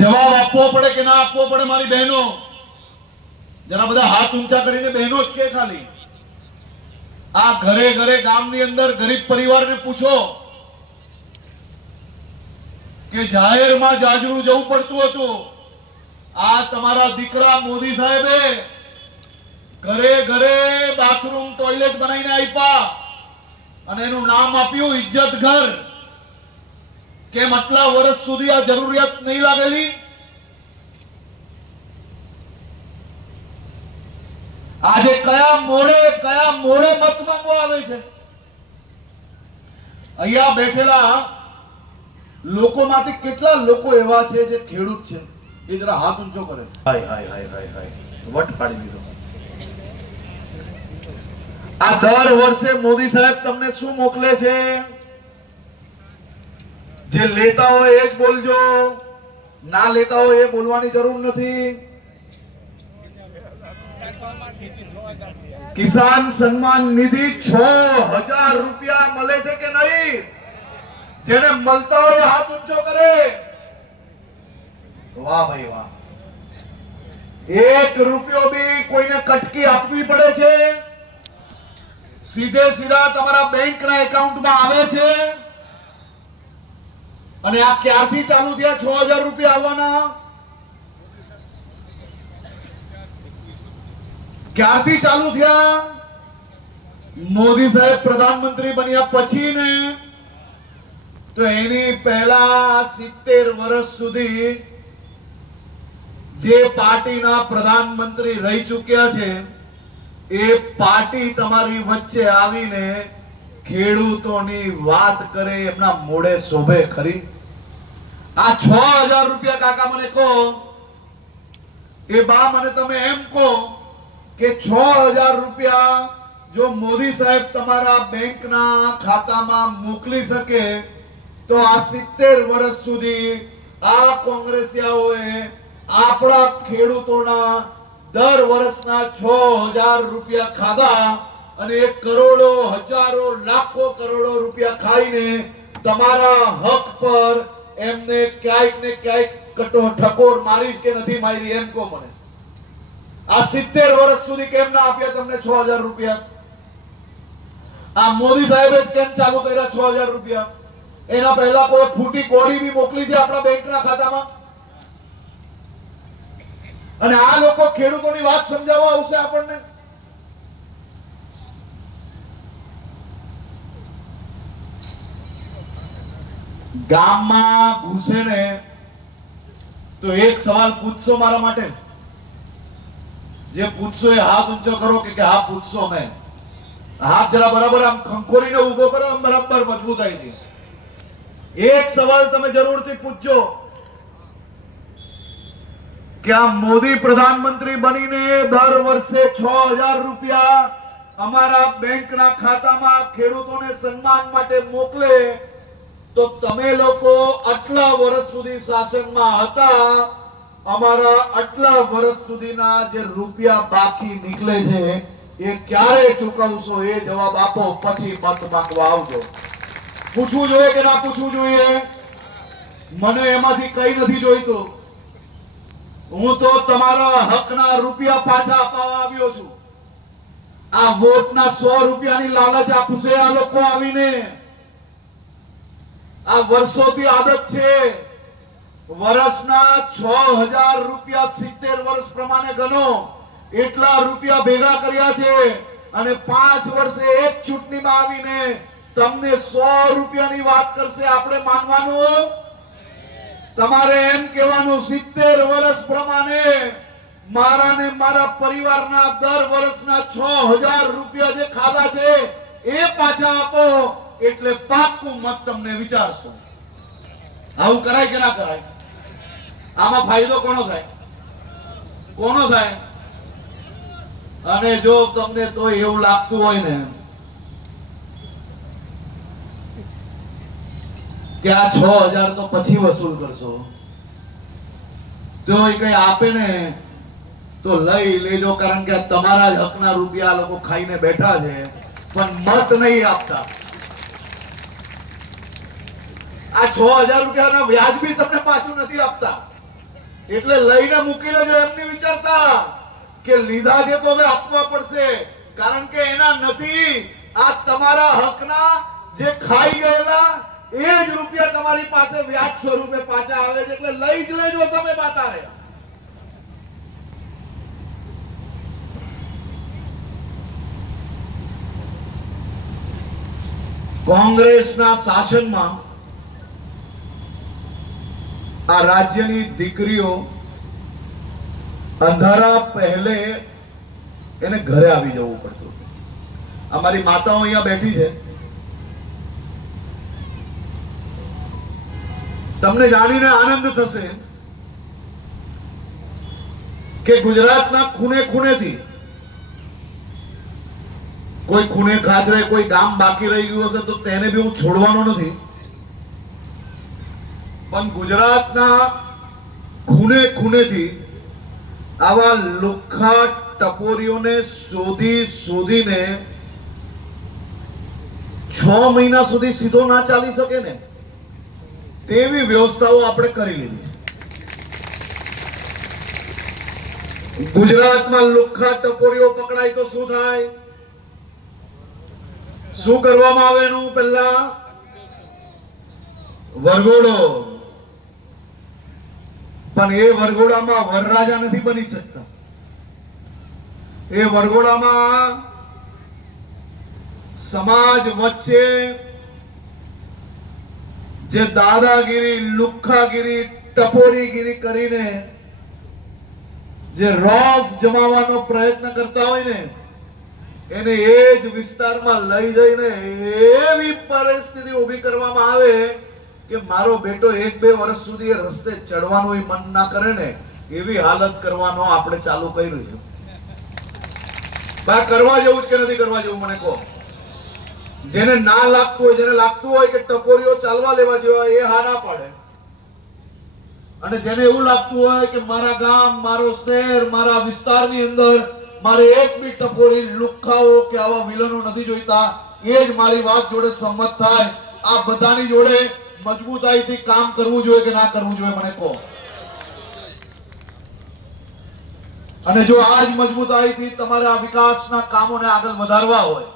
જવાબ આપવો પડે કે ના આપવો પડે? મારી બહેનો જરા બધા હાથ ઊંચા કરીને બહેનો જ કે ખાલી આ ઘરે ઘરે ગામની અંદર ગરીબ પરિવારને પૂછો કે જાહેરમાં જાજરૂ જવું પડતું હતું, આ તમારા દીકરા મોદી સાહેબે ઘરે ઘરે બાથરૂમ ટોયલેટ બનાવીને આપ્યા અને એનું નામ આપ્યું ઇજ્જત ઘર. કેમ આટલા વર્ષ સુધી આ જરૂરિયાત નહીં લાગેલી? આજે કયા મોડે મત માંગવા આવે છે? અહીંયા બેઠેલા લોકોમાંથી કેટલા લોકો એવા છે જે ખેડૂત છે? એ જરા હાથ ઊંચો કરે. હાય હાય હાય હાય હાય, વટ કાઢી દીધો. આ દર વર્ષે મોદી સાહેબ તમને શું મોકલે છે? જે લેતા હોય એ જ બોલજો, ના લેતા હોય એ બોલવાની જરૂર નથી. કિસાન સન્માન નિધિ 6000 રૂપિયા મળે છે કે નહીં? જેને મળતા હોય હાથ ઊંચો કરે. વાહ ભાઈ વાહ. 1 રૂપિયો બી કોઈને કટકી આપવી પડે છે? સીધે સીધા તમારા બેંકના એકાઉન્ટમાં આવે છે? અને આ ક્યારથી ચાલુ થયા 6000 રૂપિયા આવવાના? ક્યારથી ચાલુ થયા? મોદી સાહેબ પ્રધાનમંત્રી બન્યા પછી ને? તો એની પહેલા 70 વર્ષ સુધી જે પાર્ટીના પ્રધાનમંત્રી રહી ચૂક્યા છે એ પાર્ટી તમારી વચ્ચે આવીને ખેડૂતોની વાત કરે એમના મોઢે શોભે ખરી? આ 6000 રૂપિયા કાકા મને કહો, એ બા મને તમે એમ કહો કે 6000 રૂપિયા જો મોદી સાહેબ તમારા બેંકના ખાતામાં મોકલી શકે તો આ 70 વર્ષ સુધી આ કોંગ્રેસિયાઓએ આપણા ખેડૂતોના દર વર્ષના 6000 રૂપિયા ખાધા અને એ કરોડો, હજારો, લાખો કરોડો રૂપિયા ખાઈને તમારા હક પર એમને ક્યાંક ને ક્યાંક ઠકોર મારી કે નથી મારી? એમ કહો મને. આ 70 વર્ષ સુધી કેમ ના આપ્યા તમને 6000 રૂપિયા? આ મોદી સાહેબે કેમ ચાલુ કર્યા 6000 રૂપિયા? એના પહેલા કોઈ ફૂટી કોડી બી મોકલી છે આપણા બેંકના ખાતામાં? અને આ લોકો ખેડૂતોની વાત સમજાવવા આવશે આપણને? ગામમાં ઘૂસે ને તો એક સવાલ પૂછશો મારા માટે? જે પૂછશો એ હાથ ઊંચો કરો કે હા પૂછશો. મેં હાથ જરા બરાબર આમ ખંખોરીને ઉભો કરો, આમ બરાબર મજબૂતાઈથી. એક સવાલ તમે જરૂરથી પૂછજો કે આ મોદી પ્રધાનમંત્રી બનીને દર વર્ષે 6000 રૂપિયા અમારા બેંકના ખાતામાં ખેડૂતોને સન્માન માટે મોકલે તો તમે લોકો આટલા વર્ષ સુધી શાસનમાં હતા, અમારા આટલા વર્ષ સુધીના જે રૂપિયા બાકી નીકળે છે એ ક્યારે ચૂકવશો? એ જવાબ આપો, પછી મત માંગવા આવજો. પૂછવું જોઈએ કે ના પૂછવું જોઈએ? મને એમાંથી કઈ નથી જોઈતું. હું તો તમારા હકના રૂપિયા પાછા અપાવવા આવ્યો છું. આ વોટના 100 રૂપિયાની લાલચ આપશે આ લોકો આવીને. આ વર્ષોથી આદત છે. વર્ષના 6000 રૂપિયા 70 વર્ષ પ્રમાણે ગણો એટલા રૂપિયા ભેગા કર્યા છે અને 5 વર્ષે એક ચૂંટણીમાં આવીને તમને 100 રૂપિયાની વાત કરશે. આપણે માનવાનું? તમારે એમ કહેવાનું 70 વર્ષ પ્રમાણે મારા ને મારા પરિવારના દર વર્ષના 6000 રૂપિયા જે ખાધા છે એ પાછા આપો એટલે પાક્કું મત તમને વિચારશો. આવું કરાય કે ના કરાય? આમાં ફાયદો કોનો થાય? કોનો થાય? અને જો તમને તો એવું લાગતું હોય ને કે આ 6000 તો પછી વસૂલ કરશો, તો એ કઈ આપે ને તો લઈ લેજો, કારણ કે તમારા જ હકના રૂપિયા લોકો ખાઈને બેઠા છે પણ મત નહીં આપતા. આ 6000 રૂપિયાના વ્યાજ બી તમને પાછું નથી આપતા. એટલે લઈને મૂકી લેજો એમ નહીં વિચારતા કે લીધા છે તો હવે આપવા પડશે, કારણ કે એના નથી. આ તમારા હકના જે ખાઈ ગયેલા એ જ રૂપિયા તમારી પાસે વ્યાજ સ્વરૂપે પાછા આવે છે, એટલે લઈ જ લેજો તમે બાતા રહ્યા. કોંગ્રેસના શાસનમાં આ રાજ્યની દીકરીઓ અંધારા પહેલે એને ઘરે આવી જવું પડતું. અમારી માતાઓ અહીંયા બેઠી છે. તમને જાણીને આનંદ થશે કે ગુજરાતના ખૂણે ખૂણેથી કોઈ ખૂણે ખાજરે કોઈ ગામ બાકી રહી ગયું હશે તો તેને બી હું છોડવાનો નથી, પણ ગુજરાતના ખૂણે ખૂણેથી આવા લુખ્ખા ટપોરીઓને શોધીને 6 મહિના સુધી સીધો ના ચાલી શકે ને તેવી વ્યવસ્થાઓ આપણે કરી લીધી છે. ગુજરાતમાં લુખ્ખા ટપોરીઓ પકડાય તો શું થાય? શું કરવામાં આવે? એનું પહેલા વરઘોડો. પણ એ વરઘોડામાં વરરાજા નથી બની શકતા. એ વરઘોડામાં સમાજ વચ્ચે જે દાદાગીરી, લુખ્ખાગીરી, ટપોરીગીરી કરીને જે રોફ જમાવવાનો પ્રયત્ન કરતા હોય ને એને એ જ વિસ્તારમાં લઈ જઈને એવી પરિસ્થિતિ ઊભી કરવામાં આવે કે મારો બેટો 1-2 વર્ષ સુધી એ રસ્તે ચડવાનું મન ના કરે ને એવી હાલત કરવાનો આપણે ચાલુ કર્યું છે. બા કરવા જેવું કે નથી કરવા જેવું મને કહો. જેને ના લાગતું હોય, જેને લાગતું હોય કે ટપોરીઓ ચાલવા લેવા જેવા એ હા ના પાડે, અને જેને એવું લાગતું હોય કે મારા ગામ, મારો શહેર, મારા વિસ્તારની અંદર મારે એક બી ટપોરી, લુખ્ખાઓ કે આવા વિલનો નથી જોઈતા, એ જ મારી વાત જોડે સંમત થાય. આ બધાની જોડે મજબૂતાઈથી કામ કરવું જોઈએ કે ના કરવું જોઈએ મને કહો. અને જો આ જ મજબૂતાઈથી તમારા વિકાસના કામોને આગળ વધારવા હોય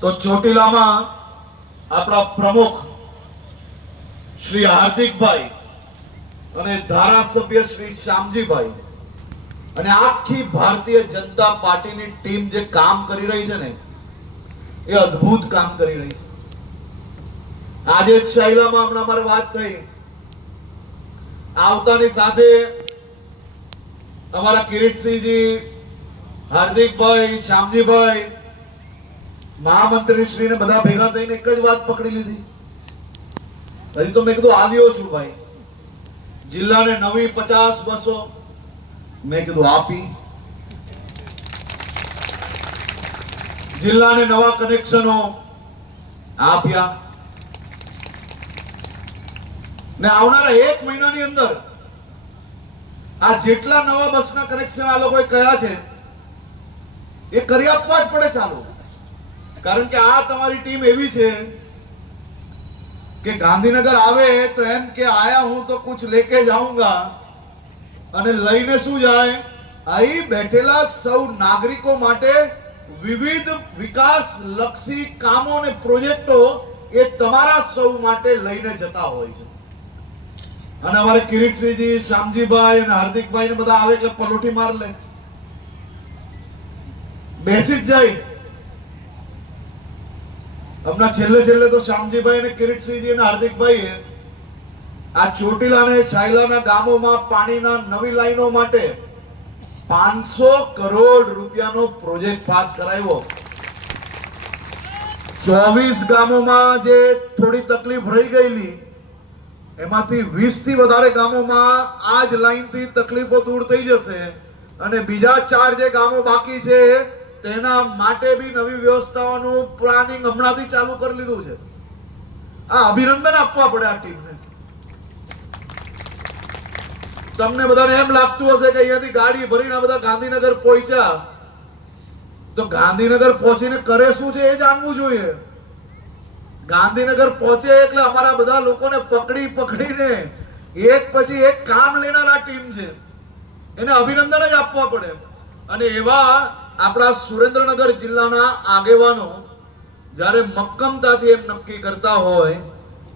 તો ચોટીલામાં આપણા પ્રમુખ શ્રી હાર્દિકભાઈ અને ધારાસભ્ય શ્રી શ્યામજીભાઈ અને આખી ભારતીય જનતા પાર્ટીની ટીમ જે કામ કરી રહી છે ને એ અદ્ભુત કામ કરી રહી છે. આજે જ શાયલામાં હમણાં અમારી વાત થઈ, આવતાની સાથે અમારા કિરીટસિંહજી, હાર્દિકભાઈ, શ્યામજીભાઈ, મહામંત્રી શ્રી ને બધા ભેગા થઈને એક જ વાત પકડી લીધી. હજી તો મેં કીધું આવ્યો છું ભાઈ, જિલ્લાને નવી 50 બસો મેં કીધું આપી, જિલ્લાને નવા કનેક્શનો આપ્યા, ને આવનારા 1 મહિનાની અંદર આ જેટલા નવા બસના કનેક્શન આ લોકોએ કયા છે એ કરી આપવા જ પડે ચાલુ. કારણ કે આ તમારી ટીમ એવી છે કે ગાંધીનગર આવે તો એમ કે આયા હું તો કુછ લેકે જાઉંગા, અને લઈને શું જાય? અહીં બેઠેલા સૌ નાગરિકો માટે વિવિધ વિકાસ લક્ષી કામો અને પ્રોજેક્ટો એ તમારા સૌ માટે લઈને જતા હોય છે. અને અમારે કિરીટસિંહજી, શ્યામજીભાઈ અને હાર્દિકભાઈ ને બધા આવે એટલે પલોઠી માર લે, બેસી જ જાય. હમણાં છેલ્લે તો શ્યામજીભાઈ અને કિરીટસિંહજી અને હાર્દિકભાઈએ આ ચોટીલા અને શાયલાના ગામોમાં પાણીના નવી લાઈનો માટે 500 કરોડ રૂપિયાનો પ્રોજેક્ટ પાસ કરાવ્યો. 24 ગામોમાં જે થોડી તકલીફ રહી ગયેલી એમાંથી 20 થી વધારે ગામોમાં આ જ લાઈનથી તકલીફો દૂર થઈ જશે, અને બીજા 4 જે ગામો બાકી છે તેના માટે બી નવી વ્યવસ્થાઓનું પ્લાનિંગ હમણાંથી ચાલુ કરી લીધું છે. આ અભિનંદન આપવા પડે આ ટીમને. તમને બધાને એમ લાગતું હશે કે અહીંયાથી ગાડી ભરીને બધા ગાંધીનગર પહોંચ્યા, તો ગાંધીનગર પહોંચીને કરે શું છે એ જાણવું જોઈએ. ગાંધીનગર પહોંચે એટલે અમારા બધા લોકોને પકડીને એક પછી એક કામ લેનારા ટીમ છે, એને અભિનંદન જ આપવા પડે. અને એવા આપણા સુરેન્દ્રનગર જિલ્લાના આગેવાનો જ્યારે મક્કમતાથી એમ નક્કી કરતા હોય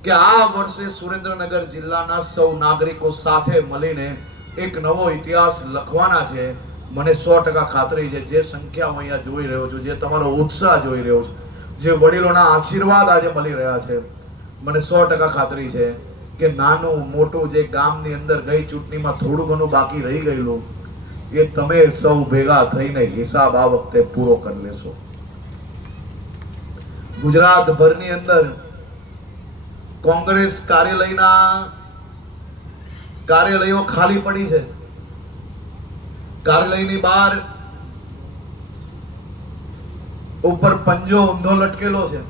કે આ વર્ષે સુરેન્દ્રનગર જિલ્લાના સૌ નાગરિકો સાથે મળીને એક નવો ઇતિહાસ લખવાના છે, મને 100% ખાતરી છે. જે સંખ્યા હું અહીંયા જોઈ રહ્યો છું, જે તમારો ઉત્સાહ જોઈ રહ્યો છું, જે વડીલોના આશીર્વાદ આજે મળી રહ્યા છે, મને 100% ખાતરી છે કે નાનું મોટું જે ગામની અંદર ગઈ ચૂંટણીમાં થોડું ઘણું બાકી રહી ગયેલું, એ તમે સૌ ભેગા થઈને હિસાબ આ વખતે પૂરો કરી લેશો. ગુજરાતભરની અંદર કોંગ્રેસ કાર્યાલયો ખાલી પડી છે. કાર્યાલયની બહાર ઉપર પંજો ઊંધો લટકેલો છે.